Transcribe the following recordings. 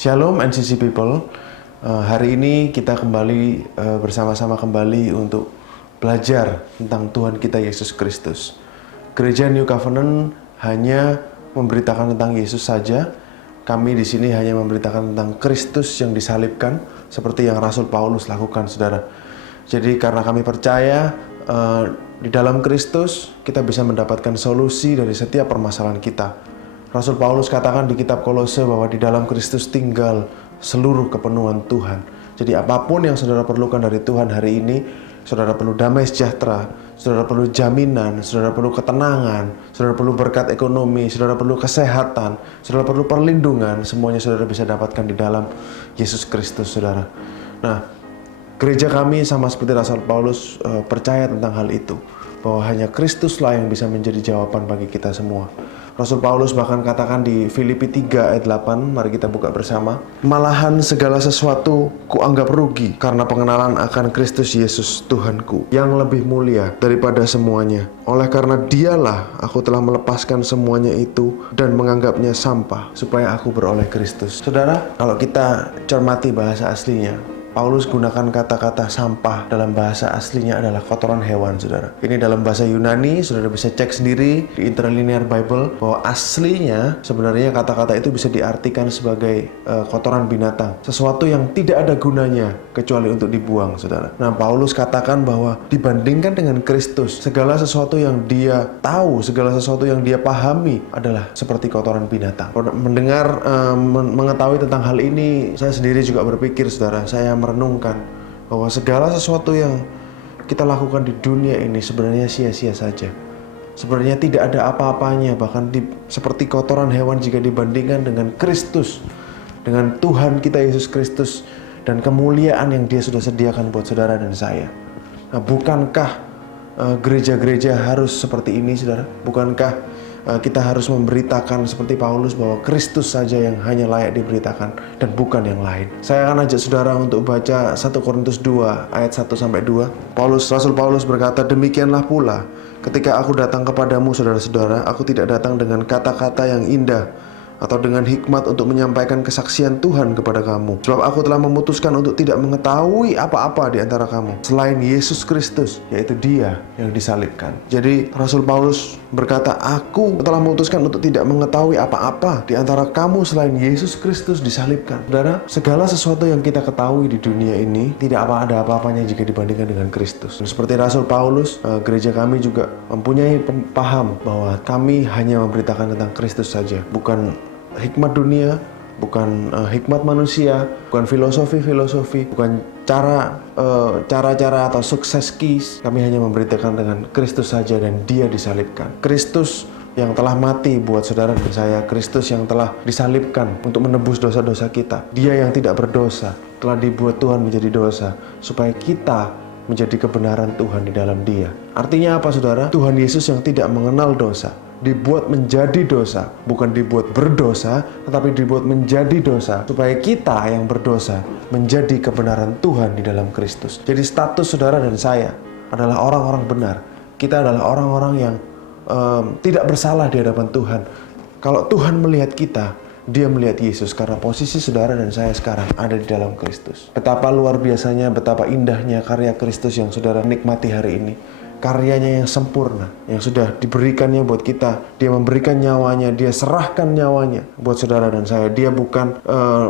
Shalom NCC People. Hari ini kita kembali bersama-sama kembali untuk belajar tentang Tuhan kita Yesus Kristus. Gereja New Covenant hanya memberitakan tentang Yesus saja. Kami di sini hanya memberitakan tentang Kristus yang disalibkan, seperti yang Rasul Paulus lakukan, saudara. Jadi karena kami percaya di dalam Kristus kita bisa mendapatkan solusi dari setiap permasalahan kita. Rasul Paulus katakan di kitab Kolose bahwa di dalam Kristus tinggal seluruh kepenuhan Tuhan. Jadi apapun yang saudara perlukan dari Tuhan hari ini, saudara perlu damai sejahtera, saudara perlu jaminan, saudara perlu ketenangan, saudara perlu berkat ekonomi, saudara perlu kesehatan, saudara perlu perlindungan, semuanya saudara bisa dapatkan di dalam Yesus Kristus, saudara. Nah, gereja kami sama seperti Rasul Paulus percaya tentang hal itu, bahwa hanya Kristuslah yang bisa menjadi jawaban bagi kita semua. Rasul Paulus bahkan katakan di Filipi 3 ayat 8, mari kita buka bersama. Malahan segala sesuatu kuanggap rugi karena pengenalan akan Kristus Yesus Tuhanku, yang lebih mulia daripada semuanya. Oleh karena dialah aku telah melepaskan semuanya itu dan menganggapnya sampah, supaya aku beroleh Kristus. Saudara, kalau kita cermati bahasa aslinya, Paulus gunakan kata-kata sampah dalam bahasa aslinya adalah kotoran hewan, saudara. Ini dalam bahasa Yunani, saudara bisa cek sendiri di Interlinear Bible bahwa aslinya sebenarnya kata-kata itu bisa diartikan sebagai kotoran binatang. Sesuatu yang tidak ada gunanya kecuali untuk dibuang, saudara. Nah, Paulus katakan bahwa dibandingkan dengan Kristus, segala sesuatu yang dia tahu, segala sesuatu yang dia pahami adalah seperti kotoran binatang. Mendengar, mengetahui tentang hal ini, saya sendiri juga berpikir, saudara, saya merenungkan bahwa segala sesuatu yang kita lakukan di dunia ini sebenarnya sia-sia saja. Sebenarnya tidak ada apa-apanya, bahkan seperti kotoran hewan jika dibandingkan dengan Kristus, dengan Tuhan kita Yesus Kristus dan kemuliaan yang Dia sudah sediakan buat saudara dan saya. Nah, bukankah gereja-gereja harus seperti ini, saudara? Bukankah kita harus memberitakan seperti Paulus bahwa Kristus saja yang hanya layak diberitakan dan bukan yang lain? Saya akan ajak saudara untuk baca 1 Korintus 2 ayat 1-2. Rasul Paulus berkata, demikianlah pula ketika aku datang kepadamu, saudara-saudara, aku tidak datang dengan kata-kata yang indah atau dengan hikmat untuk menyampaikan kesaksian Tuhan kepada kamu. Sebab aku telah memutuskan untuk tidak mengetahui apa-apa di antara kamu selain Yesus Kristus, yaitu Dia yang disalibkan. Jadi Rasul Paulus berkata, aku telah memutuskan untuk tidak mengetahui apa-apa di antara kamu selain Yesus Kristus disalibkan. Saudara, segala sesuatu yang kita ketahui di dunia ini tidak ada apa-apanya jika dibandingkan dengan Kristus. Dan seperti Rasul Paulus, gereja kami juga mempunyai paham bahwa kami hanya memberitakan tentang Kristus saja, bukan hikmat dunia, bukan hikmat manusia, bukan filosofi, bukan cara-cara atau sukses keys. Kami hanya memberitakan dengan Kristus saja dan Dia disalibkan. Kristus yang telah mati buat saudara dan saya, Kristus yang telah disalibkan untuk menebus dosa-dosa kita. Dia yang tidak berdosa telah dibuat Tuhan menjadi dosa supaya kita menjadi kebenaran Tuhan di dalam Dia. Artinya apa, saudara? Tuhan Yesus yang tidak mengenal dosa dibuat menjadi dosa, bukan dibuat berdosa, tetapi dibuat menjadi dosa supaya kita yang berdosa menjadi kebenaran Tuhan di dalam Kristus. Jadi status saudara dan saya adalah orang-orang benar. Kita adalah orang-orang yang tidak bersalah di hadapan Tuhan. Kalau Tuhan melihat kita, Dia melihat Yesus, karena posisi saudara dan saya sekarang ada di dalam Kristus. Betapa luar biasanya, betapa indahnya karya Kristus yang saudara nikmati hari ini. Karyanya yang sempurna, yang sudah diberikannya buat kita. Dia memberikan nyawanya, Dia serahkan nyawanya buat saudara dan saya. Dia bukan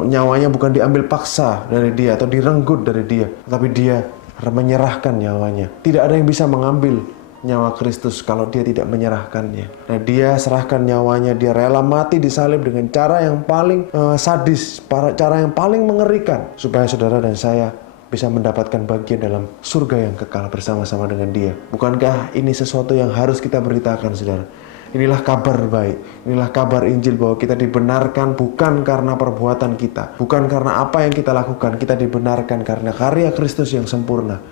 nyawanya bukan diambil paksa dari Dia atau direnggut dari Dia, tapi Dia menyerahkan nyawanya. Tidak ada yang bisa mengambil nyawa Kristus kalau Dia tidak menyerahkannya. Nah, Dia serahkan nyawanya, Dia rela mati disalib dengan cara yang paling sadis, cara yang paling mengerikan, supaya saudara dan saya bisa mendapatkan bagian dalam surga yang kekal bersama-sama dengan Dia. Bukankah ini sesuatu yang harus kita beritakan, saudara? Inilah kabar baik, inilah kabar Injil bahwa kita dibenarkan bukan karena perbuatan kita, bukan karena apa yang kita lakukan. Kita dibenarkan karena karya Kristus yang sempurna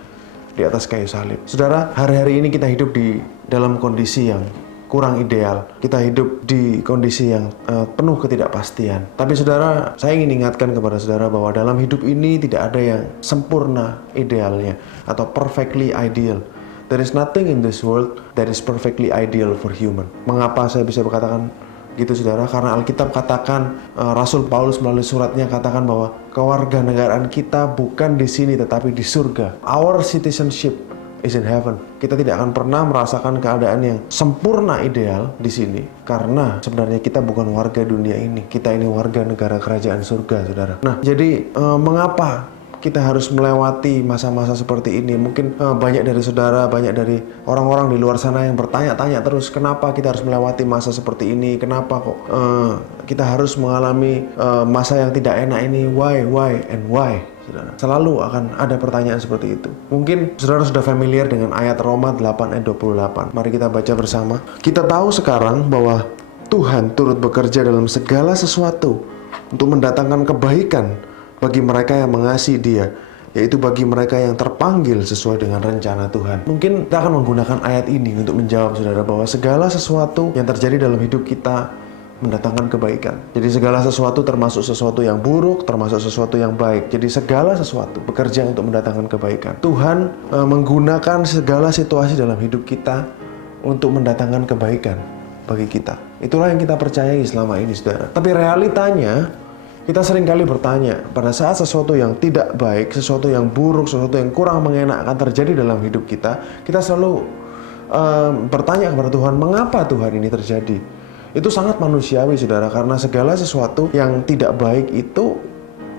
di atas kayu salib. Saudara, hari-hari ini kita hidup di dalam kondisi yang kurang ideal. Kita hidup di kondisi yang penuh ketidakpastian. Tapi saudara, saya ingin ingatkan kepada saudara bahwa dalam hidup ini tidak ada yang sempurna idealnya atau perfectly ideal. There is nothing in this world that is perfectly ideal for human. Mengapa saya bisa berkatakan gitu saudara, karena Alkitab katakan, Rasul Paulus melalui suratnya katakan bahwa kewarganegaraan kita bukan di sini tetapi di surga. Our citizenship is in heaven. Kita tidak akan pernah merasakan keadaan yang sempurna ideal di sini karena sebenarnya kita bukan warga dunia ini. Kita ini warga negara kerajaan surga, saudara. Nah, jadi mengapa kita harus melewati masa-masa seperti ini? Mungkin banyak dari saudara, banyak dari orang-orang di luar sana yang bertanya-tanya terus, kenapa kita harus melewati masa seperti ini? Kenapa kok kita harus mengalami masa yang tidak enak ini? Why, and why? Saudara, selalu akan ada pertanyaan seperti itu. Mungkin saudara sudah familiar dengan ayat Roma 8 ayat 28. Mari kita baca bersama. Kita tahu sekarang bahwa Tuhan turut bekerja dalam segala sesuatu untuk mendatangkan kebaikan bagi mereka yang mengasihi Dia, yaitu bagi mereka yang terpanggil sesuai dengan rencana Tuhan. Mungkin kita akan menggunakan ayat ini untuk menjawab saudara bahwa segala sesuatu yang terjadi dalam hidup kita mendatangkan kebaikan. Jadi segala sesuatu termasuk sesuatu yang buruk, termasuk sesuatu yang baik. Jadi segala sesuatu bekerja untuk mendatangkan kebaikan. Tuhan menggunakan segala situasi dalam hidup kita untuk mendatangkan kebaikan bagi kita. Itulah yang kita percayai selama ini, saudara. Tapi realitanya, kita seringkali bertanya, pada saat sesuatu yang tidak baik, sesuatu yang buruk, sesuatu yang kurang mengenakan terjadi dalam hidup kita, kita selalu bertanya kepada Tuhan, mengapa Tuhan ini terjadi? Itu sangat manusiawi, saudara, karena segala sesuatu yang tidak baik itu,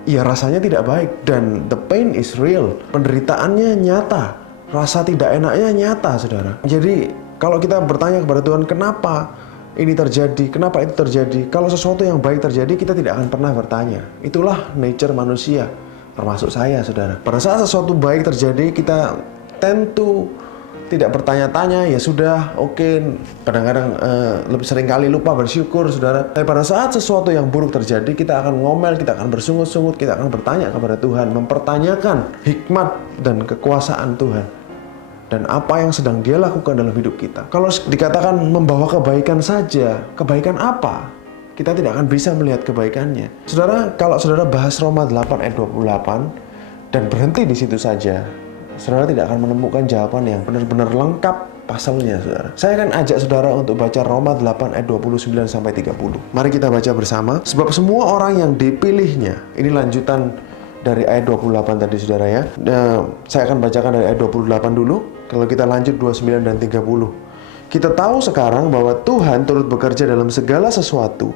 ya rasanya tidak baik. Dan the pain is real, penderitaannya nyata, rasa tidak enaknya nyata, saudara. Jadi, kalau kita bertanya kepada Tuhan, kenapa ini terjadi, kenapa itu terjadi? Kalau sesuatu yang baik terjadi, kita tidak akan pernah bertanya. Itulah nature manusia, termasuk saya, saudara. Pada saat sesuatu baik terjadi, kita tentu tidak bertanya-tanya, ya sudah, oke. Kadang-kadang lebih sering kali lupa bersyukur, saudara. Tapi pada saat sesuatu yang buruk terjadi, kita akan ngomel, kita akan bersungut-sungut, kita akan bertanya kepada Tuhan, mempertanyakan hikmat dan kekuasaan Tuhan dan apa yang sedang Dia lakukan dalam hidup kita. Kalau dikatakan membawa kebaikan saja, kebaikan apa? Kita tidak akan bisa melihat kebaikannya. Saudara, kalau saudara bahas Roma 8 ayat 28 dan berhenti di situ saja, saudara tidak akan menemukan jawaban yang benar-benar lengkap pasalnya, saudara. Saya akan ajak saudara untuk baca Roma 8 ayat 29 sampai 30. Mari kita baca bersama. Sebab semua orang yang dipilihnya, ini lanjutan dari ayat 28 tadi, saudara ya. Saya akan bacakan dari ayat 28 dulu. Kalau kita lanjut 29 dan 30. Kita tahu sekarang bahwa Tuhan turut bekerja dalam segala sesuatu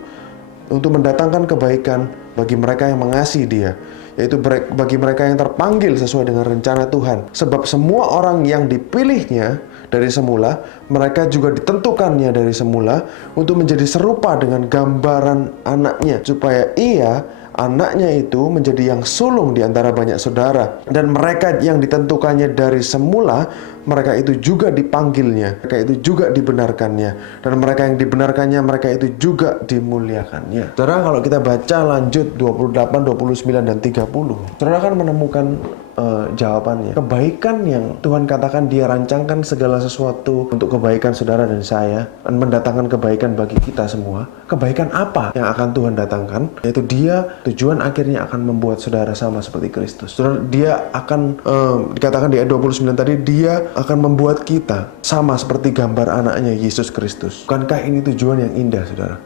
untuk mendatangkan kebaikan bagi mereka yang mengasihi Dia, yaitu bagi mereka yang terpanggil sesuai dengan rencana Tuhan. Sebab semua orang yang dipilihnya dari semula, mereka juga ditentukannya dari semula untuk menjadi serupa dengan gambaran anaknya, supaya ia, anaknya itu, menjadi yang sulung di antara banyak saudara. Dan mereka yang ditentukannya dari semula, mereka itu juga dipanggilnya, mereka itu juga dibenarkannya, dan mereka yang dibenarkannya, mereka itu juga dimuliakannya. Saudara, kalau kita baca lanjut 28, 29, dan 30, saudara akan menemukan jawabannya. Kebaikan yang Tuhan katakan Dia rancangkan segala sesuatu untuk kebaikan saudara dan saya, dan mendatangkan kebaikan bagi kita semua. Kebaikan apa yang akan Tuhan datangkan? Yaitu Dia, tujuan akhirnya akan membuat saudara sama seperti Kristus. Saudara, Dia akan, dikatakan di ayat 29 tadi, Dia akan membuat kita sama seperti gambar anaknya, Yesus Kristus. Bukankah ini tujuan yang indah, saudara?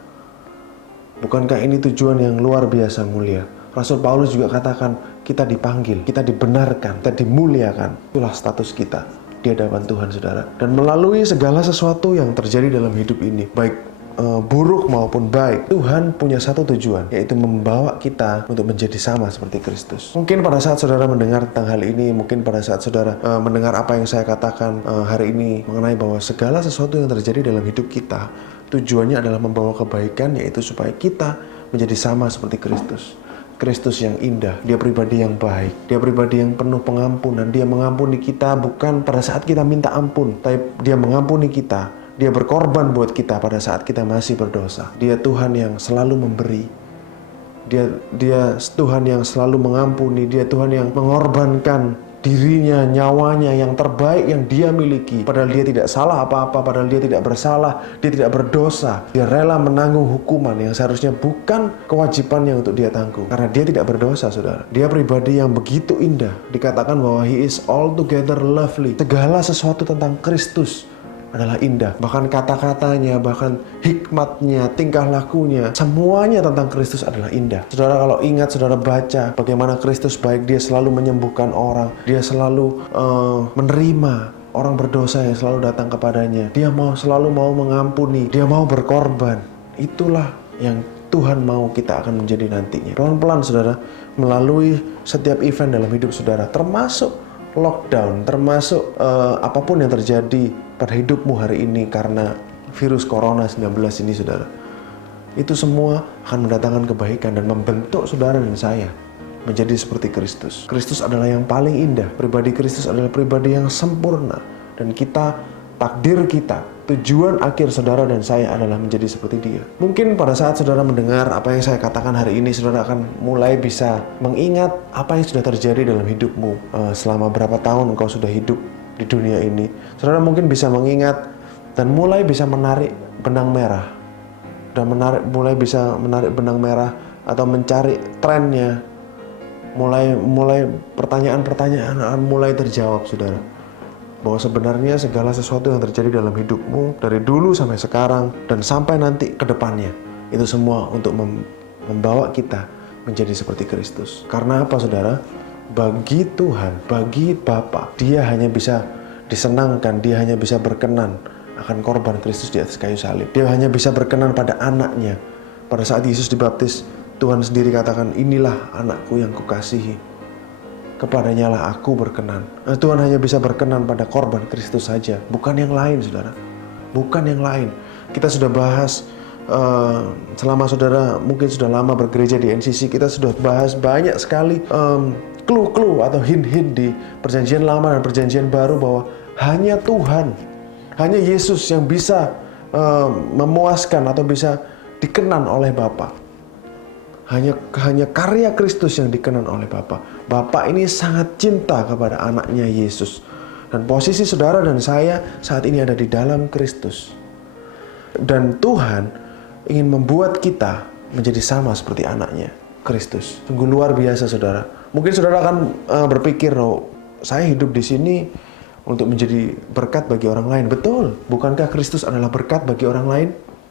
Bukankah ini tujuan yang luar biasa mulia? Rasul Paulus juga katakan, kita dipanggil, kita dibenarkan, kita dimuliakan. Itulah status kita di hadapan Tuhan, saudara. Dan melalui segala sesuatu yang terjadi dalam hidup ini, baik buruk maupun baik, Tuhan punya satu tujuan, yaitu membawa kita untuk menjadi sama seperti Kristus. Mungkin pada saat saudara mendengar tentang hal ini, mungkin pada saat saudara mendengar apa yang saya katakan hari ini mengenai bahwa segala sesuatu yang terjadi dalam hidup kita, tujuannya adalah membawa kebaikan, yaitu supaya kita menjadi sama seperti Kristus. Kristus yang indah, Dia pribadi yang baik, Dia pribadi yang penuh pengampunan. Dia mengampuni kita bukan pada saat kita minta ampun, tapi Dia mengampuni kita. Dia berkorban buat kita pada saat kita masih berdosa. Dia Tuhan yang selalu memberi. Dia Tuhan yang selalu mengampuni. Dia Tuhan yang mengorbankan dirinya, nyawanya yang terbaik yang Dia miliki. Padahal Dia tidak salah apa-apa, padahal Dia tidak bersalah, Dia tidak berdosa. Dia rela menanggung hukuman yang seharusnya bukan kewajibannya untuk Dia tanggung. Karena Dia tidak berdosa, saudara. Dia pribadi yang begitu indah. Dikatakan bahwa He is altogether lovely. Segala sesuatu tentang Kristus adalah indah. Bahkan kata-katanya, bahkan hikmatnya, tingkah lakunya, semuanya tentang Kristus adalah indah. Saudara kalau ingat, saudara baca bagaimana Kristus baik, dia selalu menyembuhkan orang, dia selalu menerima orang berdosa yang selalu datang kepadanya, dia selalu mau mengampuni, dia mau berkorban. Itulah yang Tuhan mau kita akan menjadi nantinya. Pelan-pelan saudara, melalui setiap event dalam hidup saudara, termasuk lockdown, termasuk apapun yang terjadi pada hidupmu hari ini karena virus corona 19 ini saudara, itu semua akan mendatangkan kebaikan dan membentuk saudara dan saya menjadi seperti Kristus. Kristus adalah yang paling indah, pribadi Kristus adalah pribadi yang sempurna, dan takdir kita, tujuan akhir saudara dan saya adalah menjadi seperti dia. Mungkin pada saat saudara mendengar apa yang saya katakan hari ini, saudara akan mulai bisa mengingat apa yang sudah terjadi dalam hidupmu selama berapa tahun engkau sudah hidup di dunia ini. Saudara mungkin bisa mengingat dan mulai bisa menarik benang merah, dan mulai bisa menarik benang merah atau mencari trennya. Mulai pertanyaan-pertanyaan mulai terjawab saudara, bahwa sebenarnya segala sesuatu yang terjadi dalam hidupmu dari dulu sampai sekarang dan sampai nanti ke depannya, itu semua untuk membawa kita menjadi seperti Kristus. Karena apa saudara? Bagi Tuhan, bagi Bapa, dia hanya bisa disenangkan, dia hanya bisa berkenan akan korban Kristus di atas kayu salib. Dia hanya bisa berkenan pada anaknya. Pada saat Yesus dibaptis, Tuhan sendiri katakan, inilah anakku yang kukasihi, kepadanya lah aku berkenan. Tuhan hanya bisa berkenan pada korban Kristus saja, bukan yang lain saudara, bukan yang lain. Kita sudah bahas selama saudara mungkin sudah lama bergereja di NCC, kita sudah bahas banyak sekali clue-clue atau hint-hint di perjanjian lama dan perjanjian baru bahwa hanya Tuhan, hanya Yesus yang bisa memuaskan atau bisa dikenan oleh Bapa. Hanya karya Kristus yang dikenan oleh Bapa. Bapa ini sangat cinta kepada anaknya Yesus. Dan posisi saudara dan saya saat ini ada di dalam Kristus. Dan Tuhan ingin membuat kita menjadi sama seperti anaknya, Kristus. Sungguh luar biasa saudara. Mungkin saudara akan berpikir, oh, saya hidup di sini untuk menjadi berkat bagi orang lain. Betul, bukankah Kristus adalah berkat bagi orang lain?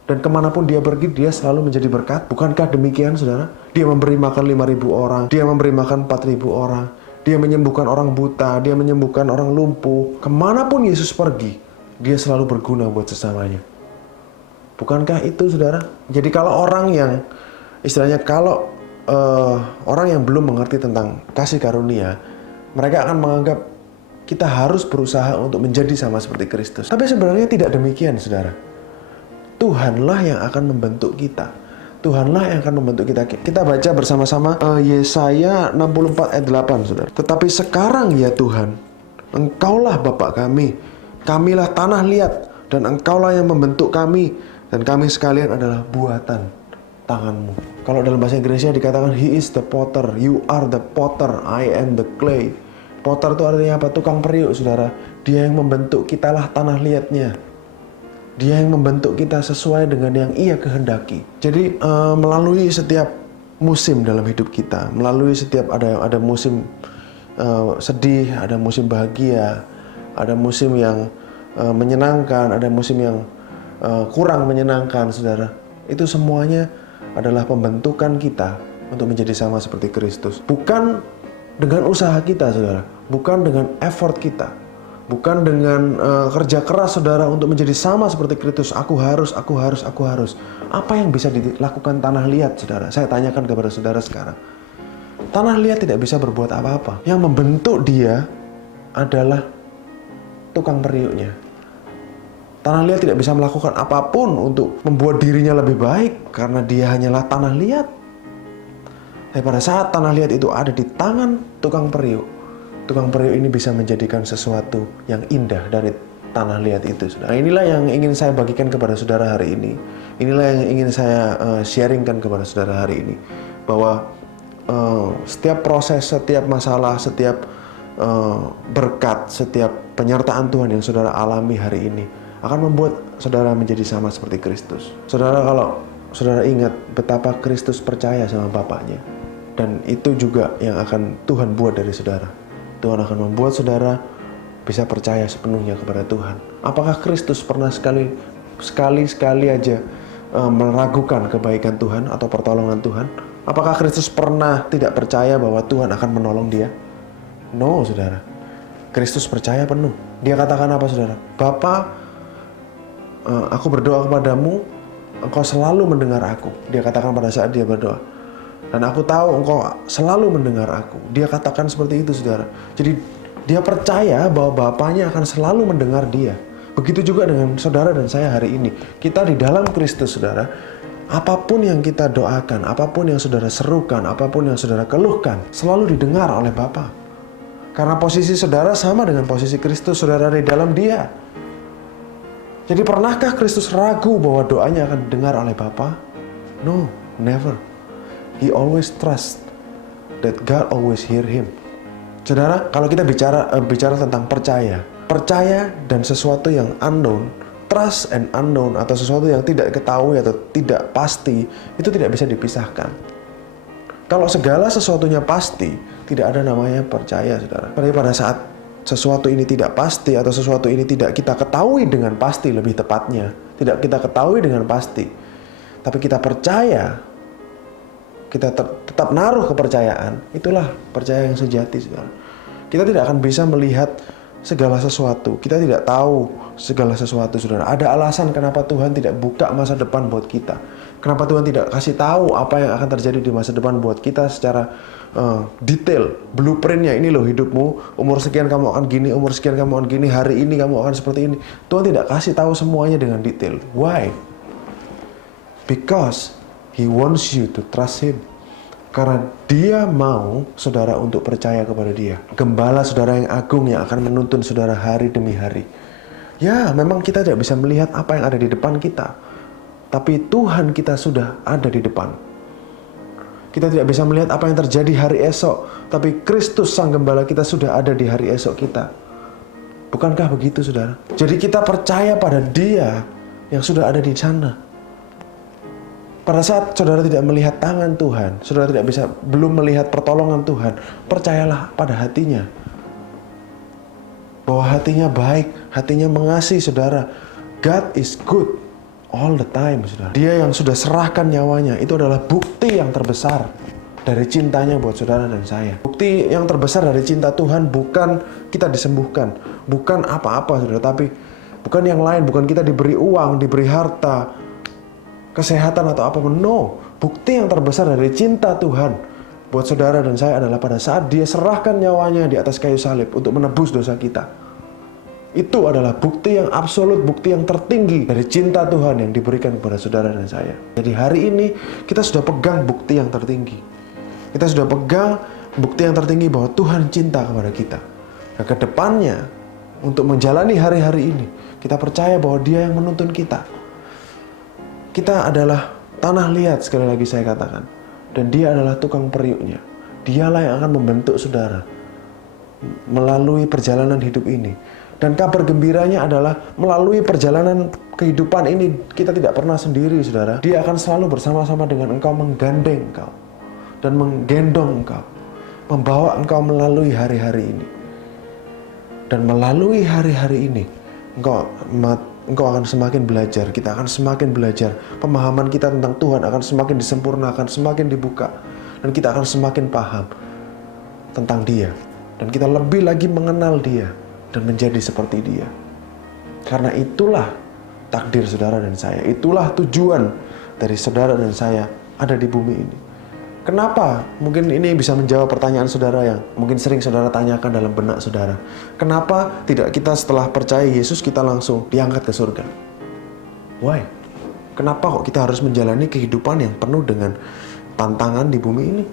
Dan kemanapun dia pergi, dia selalu menjadi berkat. Bukankah demikian, saudara? Dia memberi makan 5.000 orang. Dia memberi makan 4.000 orang. Dia menyembuhkan orang buta. Dia menyembuhkan orang lumpuh. Kemanapun Yesus pergi, dia selalu berguna buat sesamanya. Bukankah itu, saudara? Jadi kalau orang yang, istilahnya kalau orang yang belum mengerti tentang kasih karunia, mereka akan menganggap kita harus berusaha untuk menjadi sama seperti Kristus. Tapi sebenarnya tidak demikian, saudara. Tuhanlah yang akan membentuk kita. Tuhanlah yang akan membentuk kita. Kita baca bersama-sama Yesaya 64 ayat 8, saudara. Tetapi sekarang ya Tuhan, Engkaulah Bapa kami. Kamilah tanah liat, dan Engkaulah yang membentuk kami. Dan kami sekalian adalah buatan tanganmu. Kalau dalam bahasa Inggrisnya dikatakan, He is the potter, you are the potter, I am the clay. Potter itu artinya apa? Tukang periuk, saudara. Dia yang membentuk, kitalah tanah liatnya. Dia yang membentuk kita sesuai dengan yang Ia kehendaki. Jadi melalui setiap musim dalam hidup kita, melalui setiap ada musim sedih, ada musim bahagia, ada musim yang menyenangkan, ada musim yang kurang menyenangkan, saudara. Itu semuanya adalah pembentukan kita untuk menjadi sama seperti Kristus. Bukan dengan usaha kita, saudara. Bukan dengan effort kita. Bukan dengan kerja keras saudara untuk menjadi sama seperti Kristus. Aku harus. Apa yang bisa dilakukan tanah liat, saudara? Saya tanyakan kepada saudara sekarang. Tanah liat tidak bisa berbuat apa-apa. Yang membentuk dia adalah tukang periuknya. Tanah liat tidak bisa melakukan apapun untuk membuat dirinya lebih baik, karena dia hanyalah tanah liat. Tapi pada saat tanah liat itu ada di tangan tukang periuk, tukang periuk ini bisa menjadikan sesuatu yang indah dari tanah liat itu. Nah, inilah yang ingin saya bagikan kepada saudara hari ini. Inilah yang ingin saya sharingkan kepada saudara hari ini. Bahwa setiap proses, setiap masalah, setiap berkat, setiap penyertaan Tuhan yang saudara alami hari ini akan membuat saudara menjadi sama seperti Kristus. Saudara, kalau saudara ingat betapa Kristus percaya sama Bapaknya, dan itu juga yang akan Tuhan buat dari saudara. Tuhan akan membuat saudara bisa percaya sepenuhnya kepada Tuhan? Apakah Kristus pernah sekali aja meragukan kebaikan Tuhan atau pertolongan Tuhan? Apakah Kristus pernah tidak percaya bahwa Tuhan akan menolong dia? No, saudara. Kristus percaya penuh. Dia katakan apa, saudara? Bapa, aku berdoa kepadamu, engkau selalu mendengar aku. Dia katakan pada saat dia berdoa. Dan aku tahu engkau selalu mendengar aku. Dia katakan seperti itu, saudara. Jadi dia percaya bahwa Bapaknya akan selalu mendengar dia. Begitu juga dengan saudara dan saya hari ini. Kita di dalam Kristus, saudara. Apapun yang kita doakan, apapun yang saudara serukan, apapun yang saudara keluhkan, selalu didengar oleh Bapa. Karena posisi saudara sama dengan posisi Kristus, saudara di dalam Dia. Jadi pernahkah Kristus ragu bahwa doanya akan didengar oleh Bapa? No, never. He always trust that God always hear him. Saudara, kalau kita bicara tentang percaya dan sesuatu yang unknown, trust and unknown, atau sesuatu yang tidak ketahui atau tidak pasti, itu tidak bisa dipisahkan. Kalau segala sesuatunya pasti, tidak ada namanya percaya, saudara. Tapi pada saat sesuatu ini tidak pasti atau sesuatu ini tidak kita ketahui dengan pasti, lebih tepatnya, tidak kita ketahui dengan pasti, tapi kita percaya, kita tetap naruh kepercayaan, itulah percaya yang sejati, saudara. Kita tidak akan bisa melihat segala sesuatu. Kita tidak tahu segala sesuatu, saudara. Ada alasan kenapa Tuhan tidak buka masa depan buat kita. Kenapa Tuhan tidak kasih tahu apa yang akan terjadi di masa depan buat kita secara detail. Blueprintnya, ini loh hidupmu. Umur sekian kamu akan gini, umur sekian kamu akan gini, hari ini kamu akan seperti ini. Tuhan tidak kasih tahu semuanya dengan detail. Why? Because He wants you to trust Him. Karena Dia mau saudara untuk percaya kepada Dia. Gembala saudara yang agung yang akan menuntun saudara hari demi hari. Ya, memang kita tidak bisa melihat apa yang ada di depan kita. Tapi Tuhan kita sudah ada di depan. Kita tidak bisa melihat apa yang terjadi hari esok. Tapi Kristus Sang Gembala kita sudah ada di hari esok kita. Bukankah begitu, saudara? Jadi kita percaya pada Dia yang sudah ada di sana. Pada saat saudara tidak melihat tangan Tuhan, saudara belum melihat pertolongan Tuhan, percayalah pada hatinya. Bahwa hatinya baik, hatinya mengasihi saudara. God is good all the time, saudara. Dia yang sudah serahkan nyawanya, itu adalah bukti yang terbesar dari cintanya buat saudara dan saya. Bukti yang terbesar dari cinta Tuhan bukan kita disembuhkan, bukan apa-apa, saudara, tapi bukan yang lain, bukan kita diberi uang, diberi harta, kesehatan atau apapun. No, bukti yang terbesar dari cinta Tuhan buat saudara dan saya adalah pada saat Dia serahkan nyawanya di atas kayu salib untuk menebus dosa kita. Itu adalah bukti yang absolut, bukti yang tertinggi dari cinta Tuhan yang diberikan kepada saudara dan saya. Jadi hari ini kita sudah pegang bukti yang tertinggi. Kita sudah pegang bukti yang tertinggi bahwa Tuhan cinta kepada kita. Dan ke depannya, untuk menjalani hari-hari ini, kita percaya bahwa Dia yang menuntun kita. Kita adalah tanah liat, sekali lagi saya katakan. Dan Dia adalah tukang periuknya. Dialah yang akan membentuk saudara melalui perjalanan hidup ini. Dan kabar gembiranya adalah melalui perjalanan kehidupan ini kita tidak pernah sendiri, saudara. Dia akan selalu bersama-sama dengan engkau, menggandeng engkau dan menggendong engkau, membawa engkau melalui hari-hari ini. Dan melalui hari-hari ini engkau akan semakin belajar, kita akan semakin belajar. Pemahaman kita tentang Tuhan akan semakin disempurnakan, semakin dibuka. Dan kita akan semakin paham tentang Dia. Dan kita lebih lagi mengenal Dia dan menjadi seperti Dia. Karena itulah takdir saudara dan saya. Itulah tujuan dari saudara dan saya ada di bumi ini. Kenapa? Mungkin ini bisa menjawab pertanyaan saudara yang mungkin sering saudara tanyakan dalam benak saudara. Kenapa tidak kita setelah percaya Yesus kita langsung diangkat ke surga? Why? Kenapa kok kita harus menjalani kehidupan yang penuh dengan tantangan di bumi ini?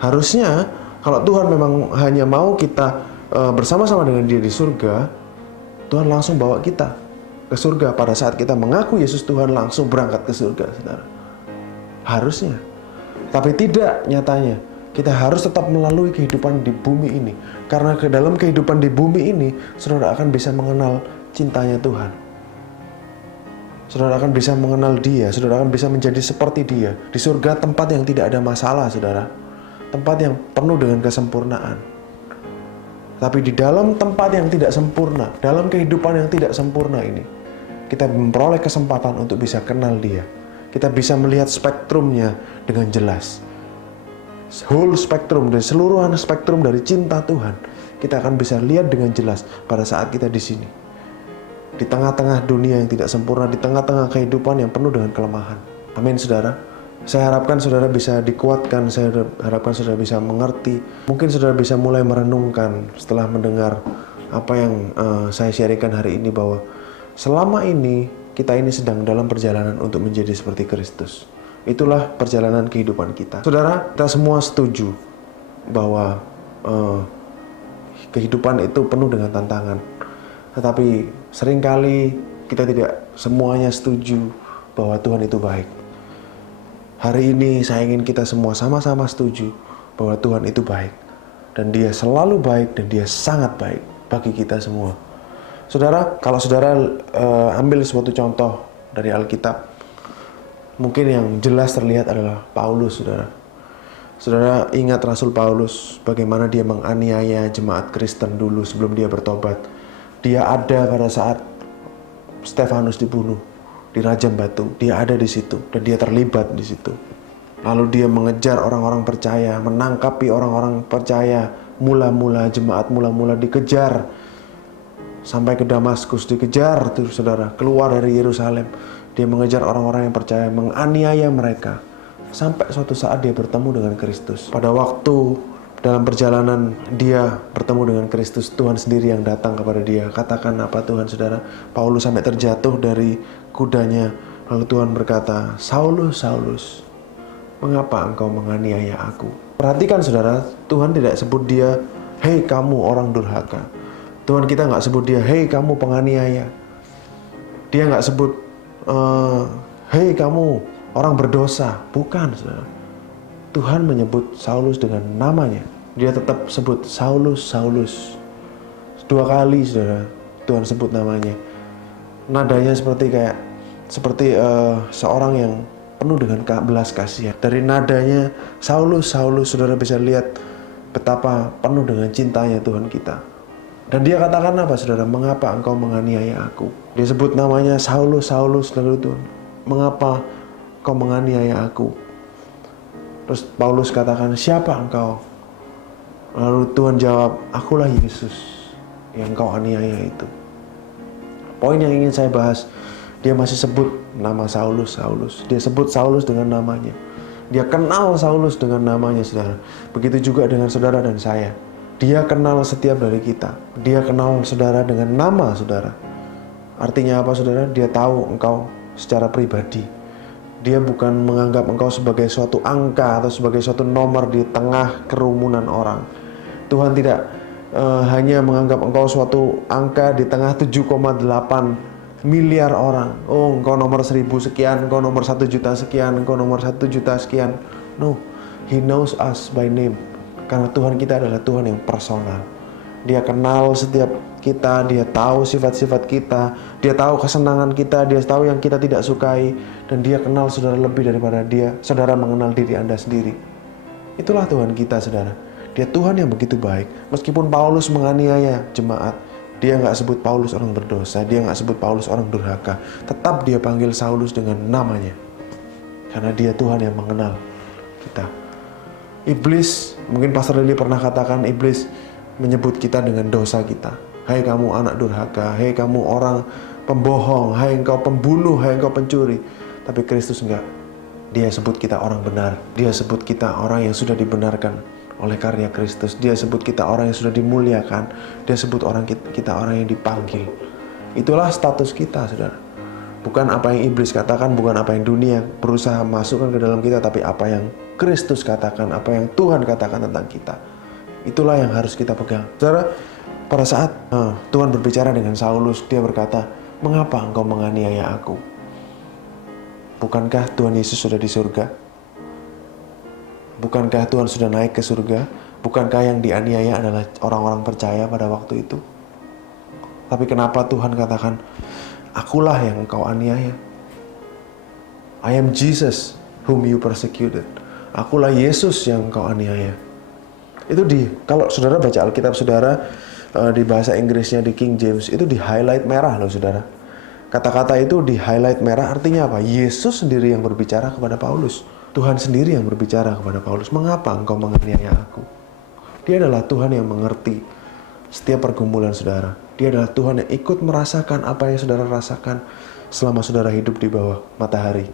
Harusnya kalau Tuhan memang hanya mau kita bersama-sama dengan Dia di surga, Tuhan langsung bawa kita ke surga. Pada saat kita mengaku Yesus Tuhan, langsung berangkat ke surga, saudara. Harusnya. Tapi tidak nyatanya. Kita harus tetap melalui kehidupan di bumi ini. Karena ke dalam kehidupan di bumi ini, saudara akan bisa mengenal cintanya Tuhan. Saudara akan bisa mengenal Dia. Saudara akan bisa menjadi seperti Dia. Di surga tempat yang tidak ada masalah, saudara. Tempat yang penuh dengan kesempurnaan. Tapi di dalam tempat yang tidak sempurna, dalam kehidupan yang tidak sempurna ini, kita memperoleh kesempatan untuk bisa kenal Dia. Kita bisa melihat spektrumnya dengan jelas. Whole spektrum, dari seluruh spektrum dari cinta Tuhan, kita akan bisa lihat dengan jelas pada saat kita di sini. Di tengah-tengah dunia yang tidak sempurna, di tengah-tengah kehidupan yang penuh dengan kelemahan. Amin, saudara. Saya harapkan saudara bisa dikuatkan, saya harapkan saudara bisa mengerti. Mungkin saudara bisa mulai merenungkan setelah mendengar apa yang saya sharingkan hari ini, bahwa selama ini kita ini sedang dalam perjalanan untuk menjadi seperti Kristus. Itulah perjalanan kehidupan kita. Saudara, kita semua setuju bahwa kehidupan itu penuh dengan tantangan. Tetapi seringkali kita tidak semuanya setuju bahwa Tuhan itu baik. Hari ini saya ingin kita semua sama-sama setuju bahwa Tuhan itu baik. Dan Dia selalu baik dan Dia sangat baik bagi kita semua. Saudara, kalau saudara ambil suatu contoh dari Alkitab, mungkin yang jelas terlihat adalah Paulus, saudara. Saudara ingat Rasul Paulus, bagaimana dia menganiaya jemaat Kristen dulu sebelum dia bertobat. Dia ada pada saat Stefanus dibunuh, dirajam batu. Dia ada di situ dan dia terlibat di situ. Lalu dia mengejar orang-orang percaya, menangkapi orang-orang percaya. Mula-mula jemaat dikejar sampai ke Damaskus, dikejar terus, saudara, keluar dari Yerusalem. Dia mengejar orang-orang yang percaya, menganiaya mereka. Sampai suatu saat dia bertemu dengan Kristus. Pada waktu dalam perjalanan dia bertemu dengan Kristus, Tuhan sendiri yang datang kepada dia. Katakan apa Tuhan, saudara? Paulus sampai terjatuh dari kudanya. Lalu Tuhan berkata, Saulus, Saulus, mengapa engkau menganiaya aku? Perhatikan, saudara, Tuhan tidak sebut dia, hei kamu orang durhaka. Tuhan kita nggak sebut dia, hei kamu penganiaya. Dia nggak sebut, hei kamu orang berdosa. Bukan, saudara. Tuhan menyebut Saulus dengan namanya. Dia tetap sebut Saulus, Saulus. 2 kali, saudara, Tuhan sebut namanya. Nadanya seperti seorang yang penuh dengan belas kasihan. Dari nadanya Saulus, Saulus, saudara bisa lihat betapa penuh dengan cintanya Tuhan kita. Dan dia katakan apa, saudara? Mengapa engkau menganiaya aku? Dia sebut namanya Saulus, Saulus. Lalu Tuhan, mengapa engkau menganiaya aku? Terus Paulus katakan, siapa engkau? Lalu Tuhan jawab, akulah Yesus yang engkau aniaya itu. Poin yang ingin saya bahas, dia masih sebut nama Saulus, Saulus. Dia sebut Saulus dengan namanya. Dia kenal Saulus dengan namanya, saudara. Begitu juga dengan saudara dan saya. Dia kenal setiap dari kita. Dia kenal saudara dengan nama saudara. Artinya apa, saudara? Dia tahu engkau secara pribadi. Dia bukan menganggap engkau sebagai suatu angka atau sebagai suatu nomor di tengah kerumunan orang. Tuhan tidak hanya menganggap engkau suatu angka di tengah 7,8 miliar orang. Oh, engkau nomor 1000 sekian, engkau nomor 1 juta sekian, engkau nomor 1 juta sekian. No, He knows us by name. Karena Tuhan kita adalah Tuhan yang personal. Dia kenal setiap kita, Dia tahu sifat-sifat kita, Dia tahu kesenangan kita, Dia tahu yang kita tidak sukai, dan Dia kenal saudara lebih daripada saudara mengenal diri Anda sendiri. Itulah Tuhan kita, saudara. Dia Tuhan yang begitu baik. Meskipun Paulus menganiaya jemaat, dia nggak sebut Paulus orang berdosa, dia nggak sebut Paulus orang durhaka. Tetap dia panggil Saulus dengan namanya. Karena Dia Tuhan yang mengenal kita. Iblis, mungkin Pastor Lili pernah katakan, iblis menyebut kita dengan dosa kita. Hai kamu anak durhaka, hai kamu orang pembohong, hai engkau pembunuh, hai engkau pencuri. Tapi Kristus enggak. Dia sebut kita orang benar. Dia sebut kita orang yang sudah dibenarkan oleh karya Kristus. Dia sebut kita orang yang sudah dimuliakan. Dia sebut kita orang yang dipanggil. Itulah status kita, saudara. Bukan apa yang iblis katakan, bukan apa yang dunia berusaha masukkan ke dalam kita, tapi apa yang Kristus katakan, apa yang Tuhan katakan tentang kita. Itulah yang harus kita pegang. Saudara, pada saat Tuhan berbicara dengan Saulus, dia berkata, mengapa engkau menganiaya aku? Bukankah Tuhan Yesus sudah di surga? Bukankah Tuhan sudah naik ke surga? Bukankah yang dianiaya adalah orang-orang percaya pada waktu itu? Tapi kenapa Tuhan katakan, akulah yang engkau aniaya? I am Jesus whom you persecuted. Akulah Yesus yang engkau aniaya. Itu kalau saudara baca Alkitab saudara, di bahasa Inggrisnya di King James itu di highlight merah loh saudara. Kata-kata itu di highlight merah artinya apa? Yesus sendiri yang berbicara kepada Paulus. Tuhan sendiri yang berbicara kepada Paulus. Mengapa engkau menganiaya aku? Dia adalah Tuhan yang mengerti setiap pergumulan saudara. Dia adalah Tuhan yang ikut merasakan apa yang saudara rasakan selama saudara hidup di bawah matahari.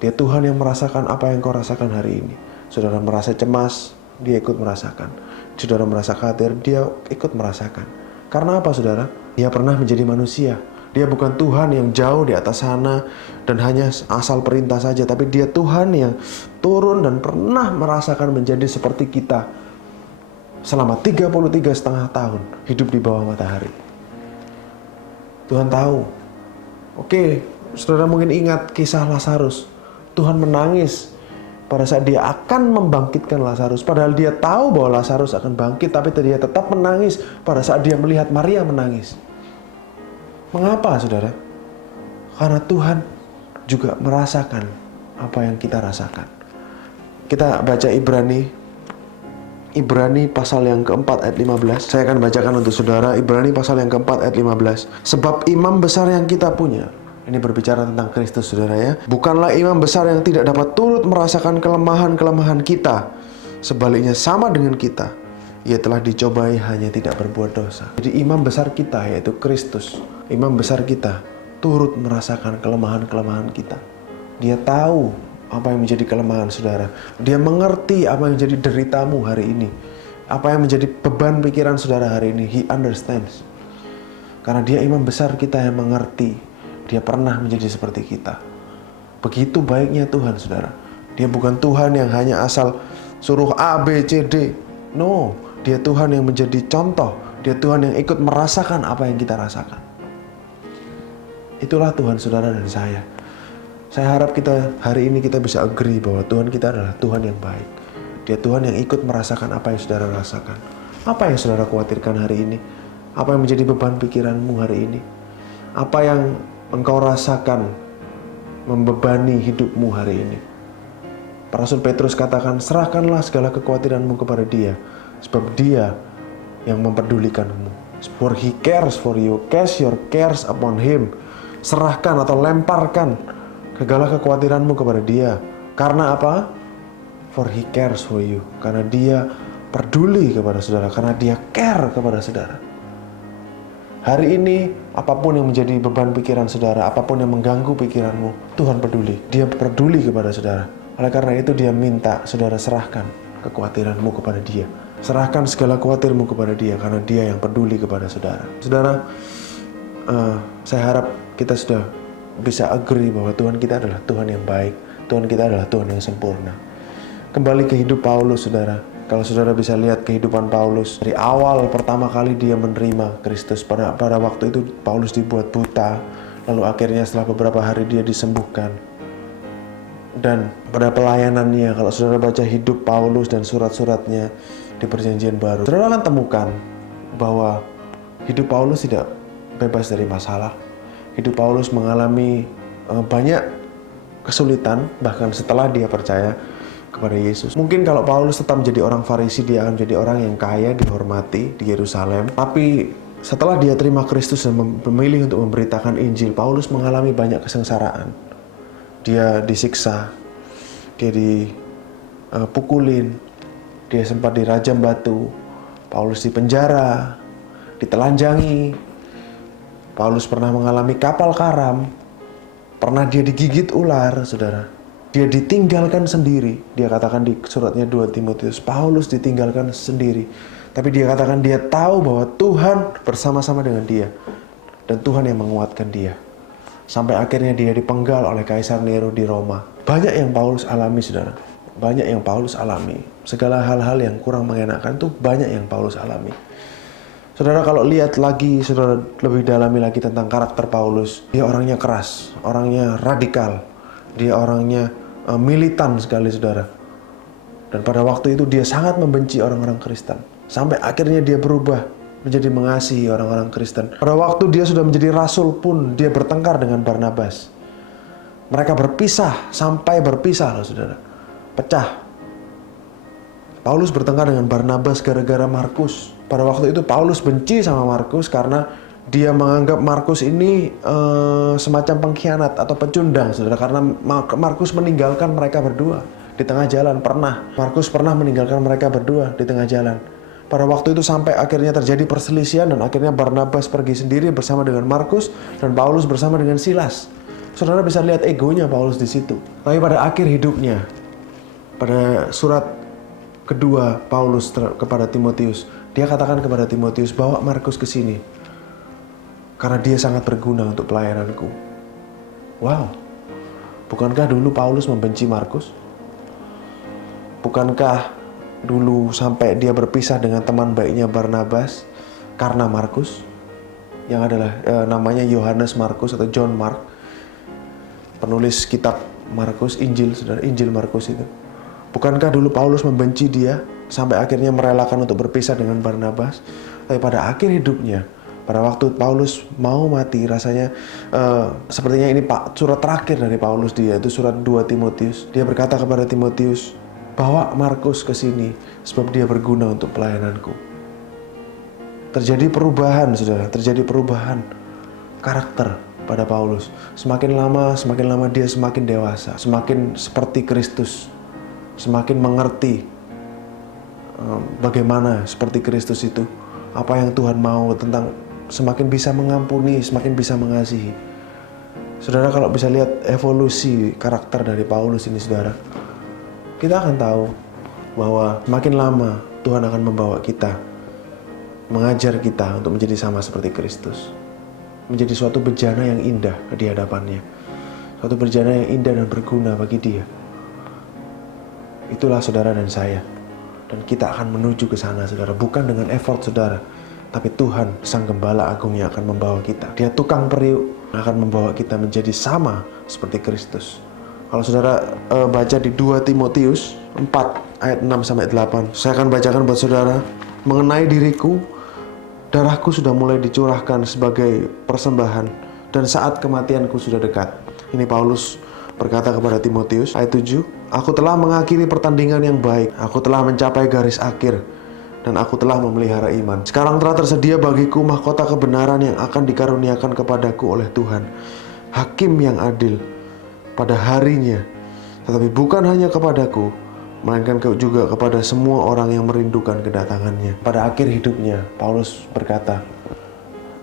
Dia Tuhan yang merasakan apa yang kau rasakan hari ini. Saudara merasa cemas, dia ikut merasakan. Saudara merasa khawatir, dia ikut merasakan. Karena apa saudara? Dia pernah menjadi manusia. Dia bukan Tuhan yang jauh di atas sana dan hanya asal perintah saja. Tapi dia Tuhan yang turun dan pernah merasakan menjadi seperti kita. Selama 33,5 tahun hidup di bawah matahari. Tuhan tahu. Oke, saudara mungkin ingat kisah Lazarus. Tuhan menangis pada saat dia akan membangkitkan Lazarus. Padahal dia tahu bahwa Lazarus akan bangkit, tapi dia tetap menangis pada saat dia melihat Maria menangis. Mengapa saudara? Karena Tuhan juga merasakan apa yang kita rasakan. Kita baca Ibrani pasal yang keempat ayat 15. Saya akan bacakan untuk saudara Ibrani pasal yang keempat ayat 15. Sebab imam besar yang kita punya, ini berbicara tentang Kristus saudara ya, bukanlah imam besar yang tidak dapat turut merasakan kelemahan-kelemahan kita. Sebaliknya sama dengan kita, ia telah dicobai hanya tidak berbuat dosa. Jadi imam besar kita yaitu Kristus, imam besar kita turut merasakan kelemahan-kelemahan kita. Dia tahu apa yang menjadi kelemahan saudara. Dia mengerti apa yang menjadi deritamu hari ini. Apa yang menjadi beban pikiran saudara hari ini. He understands. Karena dia imam besar kita yang mengerti. Dia pernah menjadi seperti kita. Begitu baiknya Tuhan saudara. Dia bukan Tuhan yang hanya asal suruh A, B, C, D. No, dia Tuhan yang menjadi contoh. Dia Tuhan yang ikut merasakan apa yang kita rasakan. Itulah Tuhan saudara dan saya. Saya harap kita hari ini kita bisa agree bahwa Tuhan kita adalah Tuhan yang baik. Dia Tuhan yang ikut merasakan apa yang saudara rasakan. Apa yang saudara khawatirkan hari ini? Apa yang menjadi beban pikiranmu hari ini? Apa yang engkau rasakan membebani hidupmu hari ini? Rasul Petrus katakan, serahkanlah segala kekhawatiranmu kepada Dia, sebab Dia yang mempedulikanmu. For He cares for you. Cast your cares upon Him. Serahkan atau lemparkan segala kekhawatiranmu kepada Dia. Karena apa? For He cares for you. Karena Dia peduli kepada saudara. Karena Dia care kepada saudara. Hari ini, apapun yang menjadi beban pikiran saudara, apapun yang mengganggu pikiranmu, Tuhan peduli. Dia peduli kepada saudara. Oleh karena itu Dia minta saudara serahkan kekhawatiranmu kepada Dia. Serahkan segala khawatirmu kepada Dia, karena Dia yang peduli kepada saudara. Saudara, saya harap kita sudah bisa agree bahwa Tuhan kita adalah Tuhan yang baik. Tuhan kita adalah Tuhan yang sempurna. Kembali ke hidup Paulus, saudara. Kalau saudara bisa lihat kehidupan Paulus, dari awal pertama kali dia menerima Kristus, pada waktu itu Paulus dibuat buta, lalu akhirnya setelah beberapa hari dia disembuhkan. Dan pada pelayanannya, kalau saudara baca hidup Paulus dan surat-suratnya di Perjanjian Baru, saudara akan temukan bahwa hidup Paulus tidak bebas dari masalah. Hidup Paulus mengalami banyak kesulitan, bahkan setelah dia percaya kepada Yesus. Mungkin kalau Paulus tetap menjadi orang Farisi, dia akan menjadi orang yang kaya, dihormati di Yerusalem. Tapi setelah dia terima Kristus dan memilih untuk memberitakan Injil, Paulus mengalami banyak kesengsaraan. Dia disiksa, dia dipukulin, dia sempat dirajam batu, Paulus dipenjara, ditelanjangi. Paulus pernah mengalami kapal karam, pernah dia digigit ular, saudara. Dia ditinggalkan sendiri. Dia katakan di suratnya 2 Timotius, Paulus ditinggalkan sendiri. Tapi dia katakan dia tahu bahwa Tuhan bersama-sama dengan dia. Dan Tuhan yang menguatkan dia. Sampai akhirnya dia dipenggal oleh Kaisar Nero di Roma. Banyak yang Paulus alami, saudara. Banyak yang Paulus alami. Segala hal-hal yang kurang mengenakan itu banyak yang Paulus alami. Saudara kalau lihat lagi, saudara lebih dalami lagi tentang karakter Paulus. Dia orangnya keras, orangnya radikal. Dia orangnya militan sekali, saudara. Dan pada waktu itu dia sangat membenci orang-orang Kristen. Sampai akhirnya dia berubah menjadi mengasihi orang-orang Kristen. Pada waktu dia sudah menjadi rasul pun dia bertengkar dengan Barnabas. Mereka berpisah, sampai berpisah loh, saudara. Pecah. Paulus bertengkar dengan Barnabas gara-gara Markus. Pada waktu itu Paulus benci sama Markus karena dia menganggap Markus ini semacam pengkhianat atau pecundang, saudara. Karena Markus meninggalkan mereka berdua di tengah jalan. Markus pernah meninggalkan mereka berdua di tengah jalan. Pada waktu itu sampai akhirnya terjadi perselisihan dan akhirnya Barnabas pergi sendiri bersama dengan Markus dan Paulus bersama dengan Silas. Saudara bisa lihat egonya Paulus di situ. Tapi pada akhir hidupnya, pada surat kedua Paulus kepada Timotius, dia katakan kepada Timotius, bawa Markus ke sini karena dia sangat berguna untuk pelayananku. Wow, bukankah dulu Paulus membenci Markus? Bukankah dulu sampai dia berpisah dengan teman baiknya Barnabas karena Markus, yang adalah namanya Yohanes Markus atau John Mark, penulis kitab Markus, Injil Markus itu. Bukankah dulu Paulus membenci dia sampai akhirnya merelakan untuk berpisah dengan Barnabas? Tapi pada akhir hidupnya, pada waktu Paulus mau mati, rasanya sepertinya ini surat terakhir dari Paulus dia, itu surat 2 Timotius. Dia berkata kepada Timotius, bawa Markus ke sini sebab dia berguna untuk pelayananku. Terjadi perubahan, saudara, terjadi perubahan karakter pada Paulus. Semakin lama dia semakin dewasa, semakin seperti Kristus, semakin mengerti bagaimana seperti Kristus itu, apa yang Tuhan mau, tentang semakin bisa mengampuni, semakin bisa mengasihi. Saudara, kalau bisa lihat evolusi karakter dari Paulus ini, saudara, kita akan tahu bahwa makin lama Tuhan akan membawa kita, mengajar kita untuk menjadi sama seperti Kristus. Menjadi suatu bejana yang indah di hadapannya. Suatu bejana yang indah dan berguna bagi Dia. Itulah saudara dan saya. Dan kita akan menuju ke sana, saudara. Bukan dengan effort saudara, tapi Tuhan, Sang Gembala Agung, yang akan membawa kita. Dia tukang periuk, akan membawa kita menjadi sama seperti Kristus. Kalau saudara baca di 2 Timotius 4 ayat 6-8, saya akan bacakan buat saudara. Mengenai diriku, darahku sudah mulai dicurahkan sebagai persembahan dan saat kematianku sudah dekat. Ini Paulus berkata kepada Timotius, ayat 7, aku telah mengakhiri pertandingan yang baik, aku telah mencapai garis akhir, dan aku telah memelihara iman. Sekarang telah tersedia bagiku mahkota kebenaran yang akan dikaruniakan kepadaku oleh Tuhan, Hakim yang adil, pada harinya, tetapi bukan hanya kepadaku, melainkan juga kepada semua orang yang merindukan kedatangannya. Pada akhir hidupnya, Paulus berkata,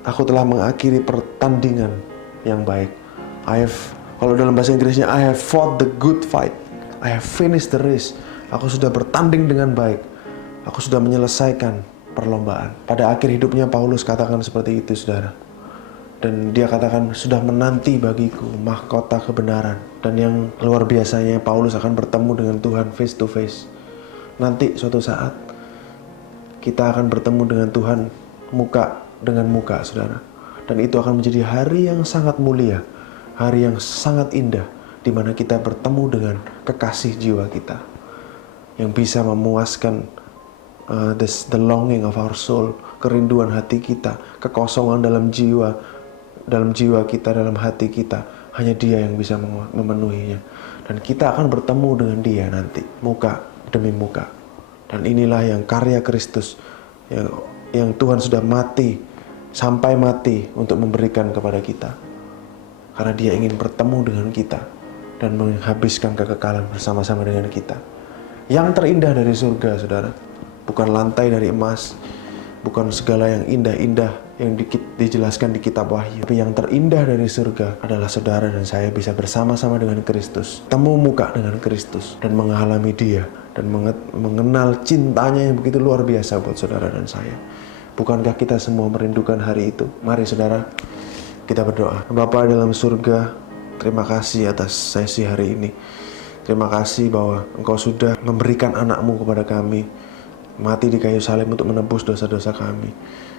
aku telah mengakhiri pertandingan yang baik. Kalau dalam bahasa Inggrisnya, I have fought the good fight. I have finished the race. Aku sudah bertanding dengan baik. Aku sudah menyelesaikan perlombaan. Pada akhir hidupnya Paulus katakan seperti itu, saudara. Dan dia katakan, sudah menanti bagiku mahkota kebenaran. Dan yang luar biasanya, Paulus akan bertemu dengan Tuhan face to face. Nanti suatu saat, kita akan bertemu dengan Tuhan muka dengan muka, saudara. Dan itu akan menjadi hari yang sangat mulia, hari yang sangat indah, di mana kita bertemu dengan kekasih jiwa kita, yang bisa memuaskan the longing of our soul, kerinduan hati kita, kekosongan dalam jiwa kita, dalam hati kita. Hanya Dia yang bisa memenuhinya. Dan kita akan bertemu dengan Dia nanti, muka demi muka. Dan inilah yang karya Kristus, yang Tuhan sudah mati, sampai mati untuk memberikan kepada kita. Karena Dia ingin bertemu dengan kita dan menghabiskan kekekalan bersama-sama dengan kita. Yang terindah dari surga, saudara, bukan lantai dari emas, bukan segala yang indah-indah yang dijelaskan di kitab Wahyu. Tapi yang terindah dari surga adalah saudara dan saya bisa bersama-sama dengan Kristus, temu muka dengan Kristus, dan mengalami Dia, dan mengenal cintanya yang begitu luar biasa buat saudara dan saya. Bukankah kita semua merindukan hari itu? Mari saudara, kita berdoa. Bapa dalam surga, terima kasih atas sesi hari ini. Terima kasih bahwa Engkau sudah memberikan anak-Mu kepada kami, mati di kayu salib untuk menebus dosa-dosa kami,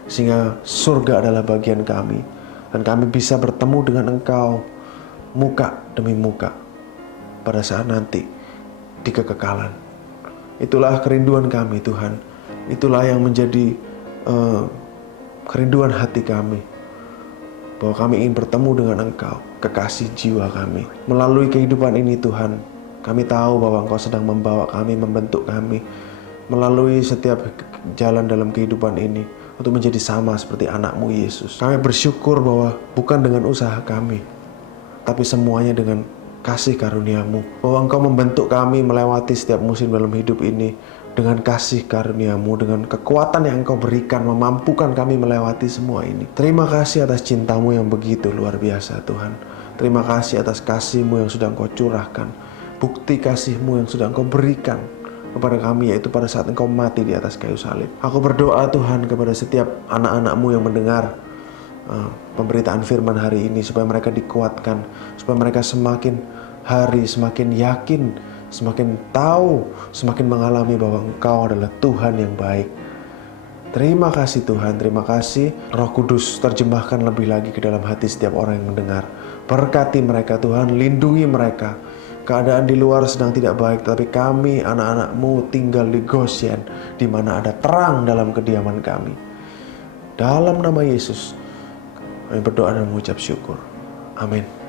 sehingga surga adalah bagian kami, dan kami bisa bertemu dengan Engkau muka demi muka pada saat nanti di kekekalan. Itulah kerinduan kami, Tuhan. Itulah yang menjadi kerinduan hati kami, bahwa kami ingin bertemu dengan Engkau, kekasih jiwa kami. Melalui kehidupan ini, Tuhan, kami tahu bahwa Engkau sedang membawa kami, membentuk kami melalui setiap jalan dalam kehidupan ini untuk menjadi sama seperti anak-Mu Yesus. Kami bersyukur bahwa bukan dengan usaha kami, tapi semuanya dengan kasih karunia-Mu. Bahwa Engkau membentuk kami melewati setiap musim dalam hidup ini dengan kasih karunia-Mu, dengan kekuatan yang Engkau berikan, memampukan kami melewati semua ini. Terima kasih atas cinta-Mu yang begitu luar biasa Tuhan. Terima kasih atas kasih-Mu yang sudah Engkau curahkan, bukti kasih-Mu yang sudah Engkau berikan kepada kami, yaitu pada saat Engkau mati di atas kayu salib. Aku berdoa Tuhan kepada setiap anak-anak-Mu yang mendengar pemberitaan firman hari ini, supaya mereka dikuatkan, supaya mereka semakin hari semakin yakin, semakin tahu, semakin mengalami bahwa Engkau adalah Tuhan yang baik. Terima kasih Tuhan, terima kasih. Roh Kudus terjemahkan lebih lagi ke dalam hati setiap orang yang mendengar. Berkati mereka Tuhan, lindungi mereka. Keadaan di luar sedang tidak baik, tapi kami anak-anak-Mu tinggal di Goshen, di mana ada terang dalam kediaman kami. Dalam nama Yesus, kami berdoa dan mengucap syukur. Amin.